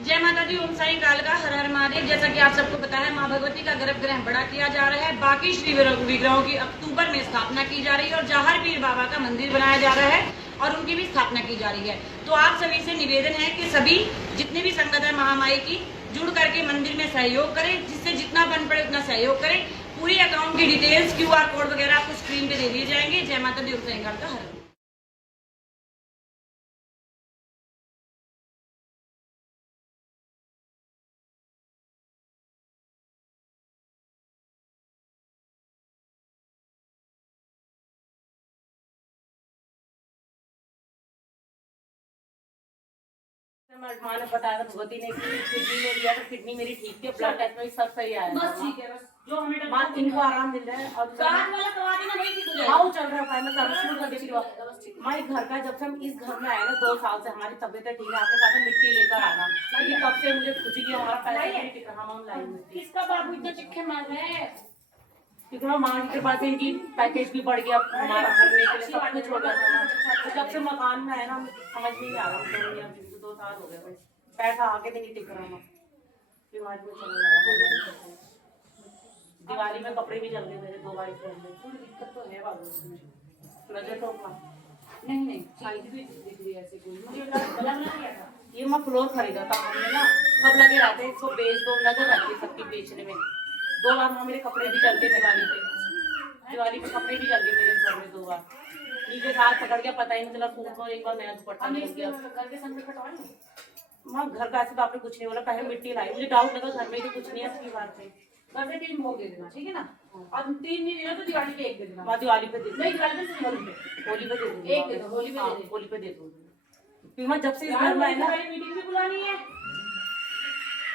जय माता दी, ओम साई काल का हर हर महादेव। जैसा कि आप सबको पता है, माँ भगवती का गर्भगृह बड़ा किया जा रहा है। बाकी श्री विग्रहों की अक्टूबर में स्थापना की जा रही है और जहर पीर बाबा का मंदिर बनाया जा रहा है और उनकी भी स्थापना की जा रही है। तो आप सभी से निवेदन है कि सभी जितनी भी संगत है महामाई की जुड़ करके मंदिर में सहयोग करें, जिससे जितना बन पड़े उतना सहयोग करें। पूरी अकाउंट की डिटेल्स, QR कोड वगैरह आपको स्क्रीन पे दे दिए जाएंगे। जय माता दी, ओम साई काल का हर हर। माने बताया भगवती ने कि किडनी में दिया तो किडनी मेरी ठीक थी, ब्लड टेस्ट में सब सही आया। बस ठीक है, बस जो हमें मां इनको आराम मिल रहा है और कार्ड वाला करवा देना, नहीं ठीक हो जाएगा। हाँ चल रहा है, मैं कर शुरू कर देती हूँ। मां घर का जब से हम इस घर में आए ना 2 साल से हमारी तबीयत ठीक है। आपने कहा मिट्टी लेकर आना, ये कब से मुझे खुशी की हमारा पैसा नहीं टिक रहा। हम लाई मिट्टी किसका बाबू इतना चिक्के मार रहा है? क्योंकि मां की कृपा से इनकी पैकेज भी बढ़ गया, हमारा भरने के लिए सब कुछ हो गया था। तो जब से मकान में आए ना समझ नहीं आ रहा, 2 साल हो गए भाई, पैसा आगे भी नहीं टिक रहा। बीमारी में चल रहा है। दिवाली में कपड़े भी जल गए मेरे 2 बार पहले। थोड़ी दिक्कत तो है बाबू इसमें, नजर तो नहीं साइज भी दिख रही है ऐसे कोई, मुझे लगा गया था। ये मैं फ्लोर खरीदा था हमने ना, सब लगे रहते हैं इसको बेच दो, नजर रहती है सबकी बेचने में। 2 बार मेरे कपड़े भी जल गए दिवाली पे कपड़े भी जल गए मेरे घर में 2 बार। नीचे हाथ पकड़ के पता ही नहीं चला, सूट में एक बार नया दुपट्टा मिल गया। घर के संग कटवाई मां घर का ऐसे तो आपने कुछ नहीं बोला, पहले मिट्टी लाई, मुझे डाउट लगा घर में तो कुछ नहीं है इसकी बात पे। घर से 3 भोग दे देना, ठीक है ना? और 3 नहीं देना तो दिवाली पे 1 दे देना। दिवाली पे दे, नहीं दिवाली पे होली पे, होली पे दे दूंगी। 1 दे दो, होली पे दे दे। होली पे दे दूंगी। मैं जब से इस घर में आई ना, मीटिंग भी बुलानी है।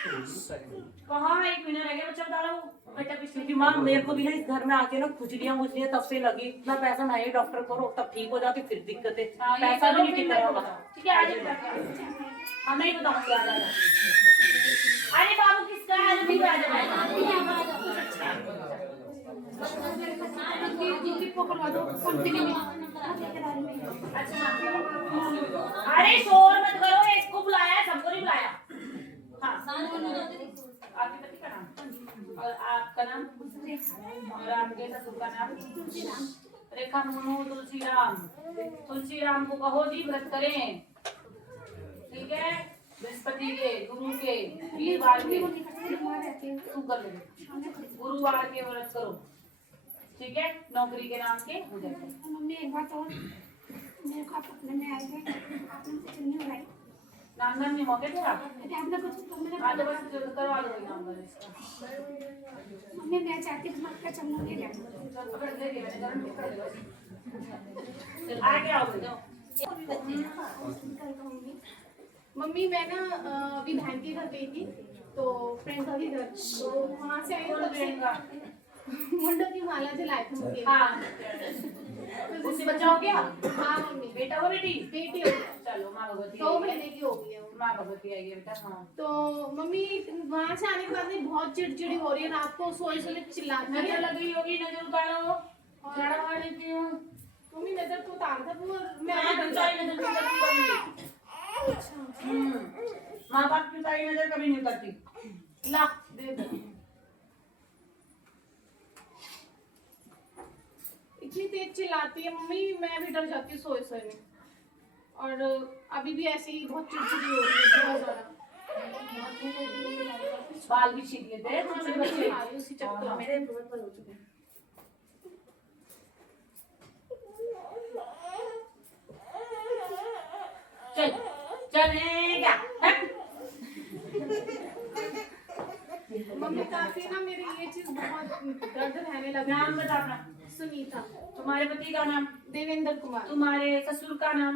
कहाँ 1 महीना रह गया, बच्चा बता रहा हूँ बेटा पिछले क्योंकि माँ मेरे को भी ना इस घर में आके ना खुजलियाँ मुझलियाँ तब से लगी। इतना पैसा नहीं डॉक्टर करो तब ठीक हो जाती, फिर दिक्कत है, पैसा भी नहीं टिक रहा। ठीक है, आज हम नहीं बताऊंगी। अरे बाबू किसका है? अभी आ अरे शोर मत करो, एक को बुलाया है, सबको नहीं बुलाया। हाँ, आपके पति का नाम और आपका नाम और आपके ससुर का नाम? रेखा मोनू तुलसीराम। तुलसीराम को कहो जी व्रत करें, ठीक है? बृहस्पति के, गुरु के, वीरवार के, गुरुवार के व्रत करो, ठीक है? नौकरी के नाम के हो जाएगा। मम्मी एक बात और, मेरे को आप अपने में आए थे, आपने कुछ नहीं बुलाई। नामदान में मौके थे आप? आपने कुछ तो मैंने आज बस करवा दो नामदान इसका। मम्मी मैं चाहती हूँ आपका चमन ले जाओ। आगे आओ जाओ। मम्मी मैं ना अभी बहन के घर गई थी, तो फ्रेंड का भी घर, तो वहाँ से आई तो मुंडो की माला जलाए थे मुझे। हाँ, उससे बच्चा हो गया? हाँ मम्मी, बेटा हो बेटी? बेटी हो गई। चलो माँ भगवती 2 महीने की हो गई है वो। माँ भगवती आई है बेटा। हाँ तो मम्मी वहाँ से आने के बाद में बहुत चिड़चिड़ी हो रही है, रात को सोए सोए चिल्लाती नजर है। लग रही होगी, नजर उतारो। लड़ा हुआ लेती हूँ। मम्मी नजर तो उतार था वो, मैं माँ पिताई नजर नहीं करती कभी। माँ बाप पिताई नजर कभी नहीं करती। ला दे दो। इतनी तेज चिल्लाती है मम्मी, मैं भी डर जाती हूँ सोए सोए में। और अभी भी ऐसे ही बहुत चिड़चिड़ी हो रही है, बहुत ज्यादा। बाल भी छीन लेते हैं छोटे बच्चे। उसी चक्कर मेरे बहुत बड़े हो चुके हैं। चल चलेगा। मम्मी काफी ना मेरी ये चीज बहुत दर्द रहने लगा। नाम बता अपना। सुनीता। तुम्हारे पति का नाम? देवेंद्र कुमार। तुम्हारे ससुर का नाम?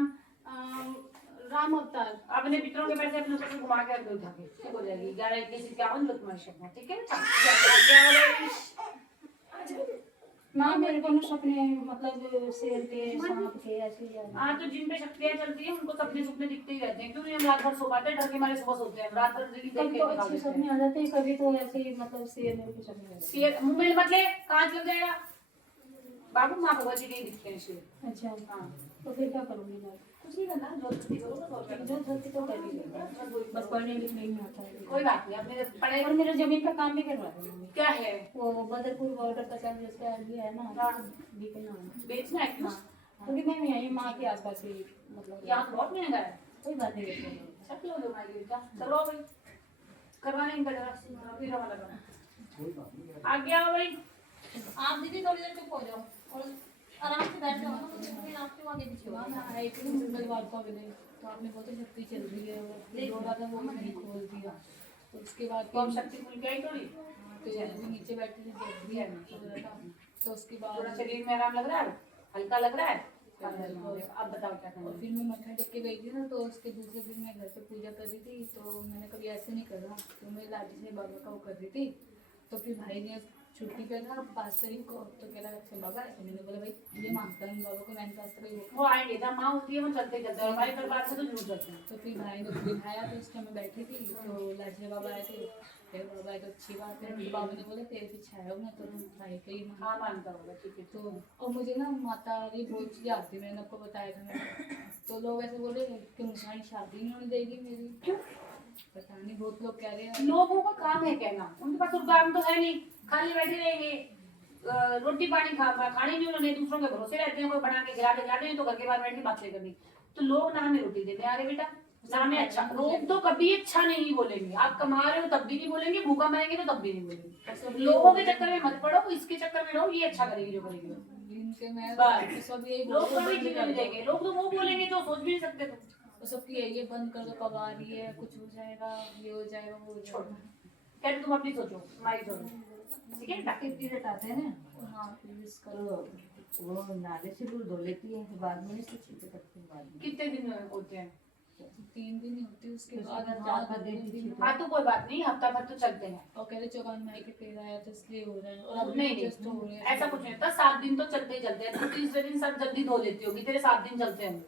राम अवतार। अपने पितरों के पैसे अपने ऊपर से घुमा के रख उठा के, ठीक हो जाएगी। 11-21-51 लोग तुम्हारे शक में, ठीक है बेटा? माँ मेरे को ना सपने मतलब शेर के, सांप के ऐसे ही आए। हाँ, तो जिन पे शक्तियाँ चलती हैं उनको सपने सुपने दिखते ही रहते हैं। क्यों नहीं हम रात भर सो पाते, डर के मारे सुबह सोते हैं। रात भर देख कभी तो अच्छे सपने आ जाते हैं, कभी तो ऐसे ही मतलब शेर मेरे को सपने आते शेर मुंह में मत ले, कांच लग जाएगा। बाबू माँ भगवती के दिखते हैं शेर। हैं। अच्छा हाँ, तो फिर क्या करूँगी मैं? कुछ नहीं करना, जो जल्दी करो तो जो जल्दी तो कर ही लेगा, बस पढ़ने लिखने नहीं आता है। कोई बात नहीं, अपने पढ़ाई और मेरा जमीन का काम भी करवा रही हूँ। क्या है वो बदरपुर बॉर्डर का सब जैसे आगे है ना, हाँ। बिकना है। बेचना है क्यों? क्योंकि मैं यहीं माँ के आसपास ही मतलब यहाँ तो बहुत महंगा है। कोई बात नहीं है। सब लोग जो मांगे क्या चलो भाई करवाने इनका जरा फिर हमारा लगा आगे आओ भाई। आप दीदी थोड़ी देर चुप हो जाओ और आराम से बैठ जाओ ना, फिर आपके आगे पीछे होगा। एक सिंगल बात को गए तो आपने बहुत शक्ति चल रही है, वो रहा था वो नहीं खोल दिया। तो उसके बाद कौन शक्ति खुल गई थोड़ी तो नीचे बैठी थी जब भी है ना, तो उसके थोड़ा बाद शरीर में आराम लग रहा है, हल्का लग रहा है। अब बताओ क्या करना और फिर मैं मत्था टेक के गई थी ना, तो उसके दूसरे दिन मैं घर पे पूजा कर रही थी। तो मैंने कभी ऐसे नहीं करा, तो मैं लाठी से बाबा का वो कर रही थी। तो फिर भाई ने छुट्टी पे था 5 तारीख को, तो कह रहा अच्छा बाबा ऐसे। मैंने बोला भाई ये मानता हूँ बाबा को, मैंने 5 तारीख वो आएंगे जब माँ होती है वो चलते चलते हैं, हमारे परिवार से तो जुड़ जाते हैं। तो फिर भाई ने बिठाया, तो उस टाइम मैं बैठी थी, तो लाठी बाबा आए थे। फिर बाबा आए तो अच्छी बात है, तो बाबा ने बोला तेरे पीछे आया हूँ मैं, तो भाई के ही मान। हाँ मानता होगा ठीक है। तो और मुझे ना माता री बहुत चीज़ें आती है, मैंने आपको बताया था मैंने। तो लोग ऐसे बोले कि मुझे शादी नहीं होने देगी मेरी, क्यों पता नहीं, बहुत लोग कह रहे हैं। लोगों का काम है कहना, उनके पास तो काम तो है नहीं, खाली बैठे रहेंगे, रोटी पानी खाने नहीं, उन्होंने दूसरों के भरोसे रहते हैं, कोई बना के खिला नहीं तो घर के बाहर बैठ के बातें करनी। तो लोग ना हमें रोटी देने आ रहे बेटा, सामने अच्छा लोग तो कभी अच्छा नहीं बोलेंगे, आप कमा रहे हो तब भी नहीं बोलेंगे, भूखा मरेंगे तो तब भी नहीं बोलेंगे। लोगों के चक्कर में मत पड़ो, इसके चक्कर में रहो, ये अच्छा करेगी जो करेगी। इनके मैं बस। सब यही लोग कभी चीज नहीं देंगे, लोग तो वो बोलेंगे जो सोच भी नहीं सकते तुम। तो सबकी यही बंद कर दो, कब आ रही है, कुछ हो जाएगा, ये हो जाएगा, वो हो छोड़, जाएगा। कहते तुम अपनी सोचो, हमारी सोचो, ठीक है बेटा। पीरियड आते हैं ना, हाँ प्लीज तो करो। वो नाले से दूर धो लेती है, फिर बाद में इसको छींटे करते हैं बाद में। कितने दिन होते हैं? 3 दिन ही होती है, उसके उसके बाद बाद हाँ, 4-5 दिन 2 की दिन। छुट्टी। हाँ तो कोई बात नहीं, हफ्ता भर तो चलते हैं। और कह रहे चौगान माई के पेड़ आया था इसलिए हो रहा है, और अब नहीं just हो रहा नहीं है। ऐसा कुछ नहीं होता, 7 दिन तो चलते ही चलते हैं। तो तीसरे दिन सब जल्दी धो लेती होगी, तेरे 7 दिन चलते हैं,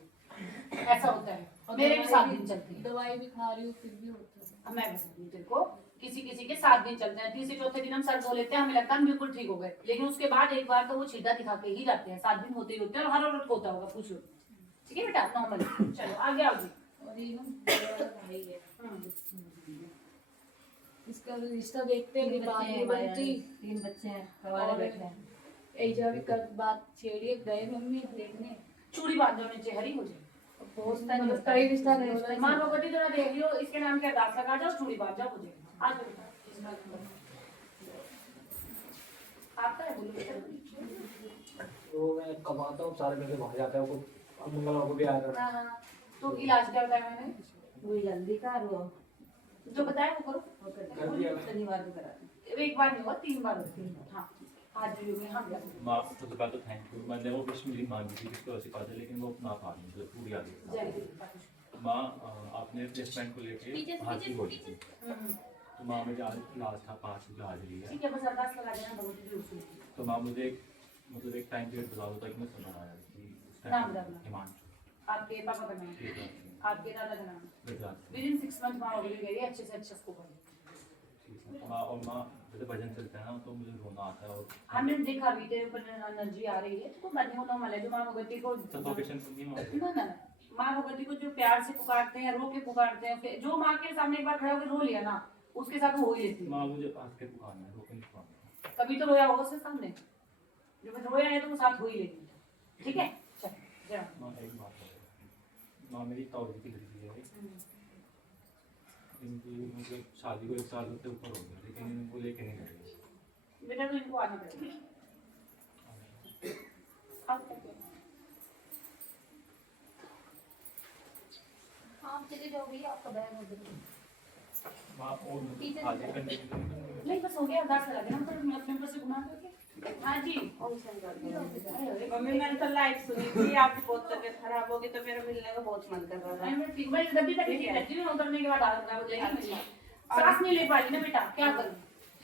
ऐसा होता है। और मेरे भी 7 दवाई दिन चलते हैं। दवाई भी खा रही हूँ फिर भी होता है। अब मैं बताती हूँ तेरे को, किसी किसी के 7 दिन चलते हैं, तीसरे चौथे दिन हम सर धो लेते हैं, हमें लगता है हम बिल्कुल ठीक हो गए, लेकिन उसके बाद एक बार तो वो छीटा दिखा के ही जाते हैं। 7 दिन होते ही होते हैं, और हर औरत को होता होगा, पूछ लो, ठीक है बेटा, नॉर्मल। चलो आगे आओ जी। और ये ना बड़ा वाला भाई है, इसका रिश्ता देखते हैं, 3 बात बच्चे नहीं हैं हमारे, बनती। 3 बच्चे हैं, कवारे बैठे हैं। ऐजा भी कल बात छेड़ी, गए मम्मी देखने, चूड़ी बांध दो नीचे, हरी हो जाए। बहुत टाइम मतलब कई रिश्ता नहीं हो रहा है। माँ भगवती जरा देख लियो, इसके नाम के अरदास लगा जाओ, चूड़ी बांध जाओ, मुझे आज बेटा इस बात को आपका है, बोलो बेटा। वो मैं कमाता हूँ, सारे पैसे वहाँ जाता है, वो मंगलवार को भी आ रहा है। हाँ, तो इलाज क्या बताया मैंने, वो जल्दी का वो जो बताया वो करो। कर दिया मैंने। शनिवार को करा दी। एक बार नहीं हुआ, 3 बार होती है। हाँ आज भी हुए, हाँ माँ सबसे पहले तो थैंक यू। मैंने वो कुछ मेरी मांगी थी किसको ऐसी बात है, लेकिन वो ना पा रही, मतलब पूरी आ गई। जय गुरु। माँ आपने प्लेसमेंट को लेके हाजिरी बोली थी, तो माँ मुझे आज लास्ट था 5 बजे हाजिरी है। ठीक है, बस अरदास लगा देना, भगवती जी उसी की। तो माँ मुझे मतलब एक टाइम पीरियड बता दो ताकि मैं सुना आया कि उस नाम टाइम बताना। हिमांशु आपके पापा का नाम, ठीक आपके दादा का नाम। गुजरात विद इन 6 मंथ माँ होगी गई, अच्छे से अच्छे उसको पढ़े। ठीक है। माँ और माँ जैसे भजन चलता है ना, तो मुझे रोना आता है, और हमने देखा भी तेरे ऊपर एनर्जी आ रही है, तो बदले होना वाला है। जो माँ भगवती को सफोकेशन सुनती है ना ना माँ भगवती को जो प्यार से पुकारते हैं, रो के पुकारते हैं, फिर जो माँ के सामने एक बार खड़ा होकर रो लिया ना, उसके साथ वो हो ही लेती है। माँ मुझे आज के पुकारना है, रोके नहीं पुकारना। कभी तो रोया होगा उसके सामने, जो मैं रोया है तो वो साथ हो ही लेती है। ठीक है, चल जय माँ। माँ एक बात है, माँ मेरी ताऊ जी की लड़की है, इनकी मतलब शादी को 1 साल से ऊपर हो गया, लेकिन इनको लेके नहीं गए। बेटा तो इनको आना पड़ेगा। आप चले जाओ भैया, आपका बैग हो गया। माँ और आगे कंटिन्यू नहीं बस हो गया, अरदास करा देना, पर मैं अपने ऊपर से घुमा करके। हाँ जी। मम्मी मैंने तो लाइव सुनी थी, आपकी बहुत तबीयत खराब होगी तो मेरा मिलने का बहुत मन कर रहा था। मैं ठीक, मैं जब भी तक ठीक रहती हूँ, उतरने के बाद आदत खराब हो जाएगी। सांस नहीं ले पा रही ना बेटा, क्या करूँ?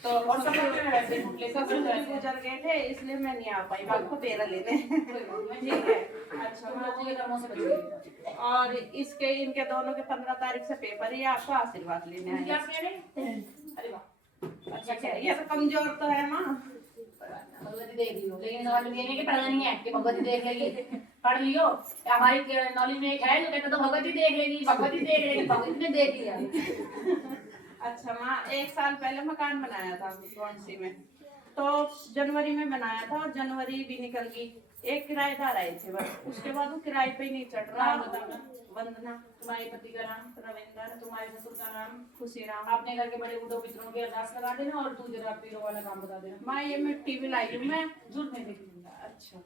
तो और सब लोग जो वैसे लेकर ससुर जो भी गुजर गए थे, इसलिए मैं नहीं आ पाई आपको पेरा लेने। ठीक है, अच्छा तुम लोगों के कर्मों से बच गई। और इसके इनके दोनों के 15 तारीख से पेपर है, आपको आशीर्वाद लेने आए क्या हैं। कह रहे? अरे वाह, अच्छा क्या ये तो कमजोर तो है माँ, भगवती देख लियो, लेकिन समझ में नहीं कि पढ़ना नहीं है कि भगवती देख लेगी। पढ़ लियो, हमारी नॉलेज में एक है जो कहता तो भगवती देख लेगी, भगवती देख लेगी, भगवती ने देख लिया। अच्छा माँ, 1 साल पहले मकान बनाया था कौनसी में, तो जनवरी में बनाया था और जनवरी भी निकल गई। एक किराएदार आए थे बस, उसके बाद वो किराए पे ही नहीं चढ़ रहा। वंदना। तुम्हारे पति का नाम? रविंदर। तुम्हारे ससुर का नाम? खुशीराम। अपने घर के बड़े बूढ़ों पितरों की अरदास लगा देना और तू जरा पीरों वाला काम बता देना। माँ ये मिट्टी भी लाई हूँ मैं। झूठ नहीं देखूंगा। अच्छा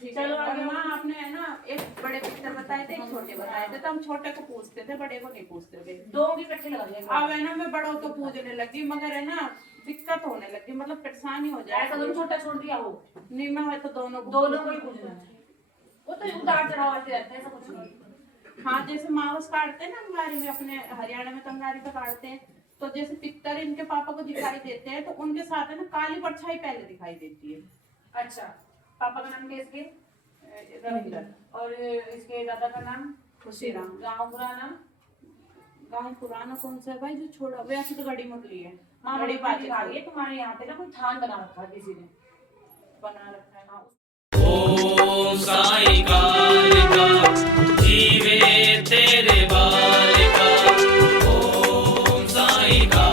ठीक चलो है। आगे। माँ आपने है ना एक बड़े पिक्चर बताए थे, एक छोटे बताए थे, तो हम छोटे को पूछते थे, बड़े को नहीं पूछते थे। दो भी इकट्ठे लगा दिया। अब है ना मैं बड़ों को पूजने लगी, मगर है ना दिक्कत होने लगी, मतलब परेशानी हो जाए। ऐसा तुम छोटा छोड़ दिया हो? नहीं मैं है तो दोनों को ही पूजना है। वो तो उतार चढ़ाव आते रहते हैं, ऐसा कुछ नहीं। हाँ जैसे मावस काटते हैं ना अंगारी में, अपने हरियाणा में तो अंगारी पे काटते हैं, तो जैसे पितर इनके पापा को दिखाई देते हैं तो उनके साथ है ना काली परछाई पहले दिखाई देती है। अच्छा, पापा का नाम क्या इसके? रविंदर। और इसके दादा का नाम? खुशीराम। गाँव पुराना? गाँव पुराना कौन सा है भाई जो छोड़ा? वैसे तो गड़ी मुरली है। हाँ, बड़ी बात है। तुम्हारे यहाँ पे ना कोई थान बना रखा है किसी ने, बना रखा है। हाँ ओम साई कालिका जीवे तेरे बालिका, ओम साई कालिका।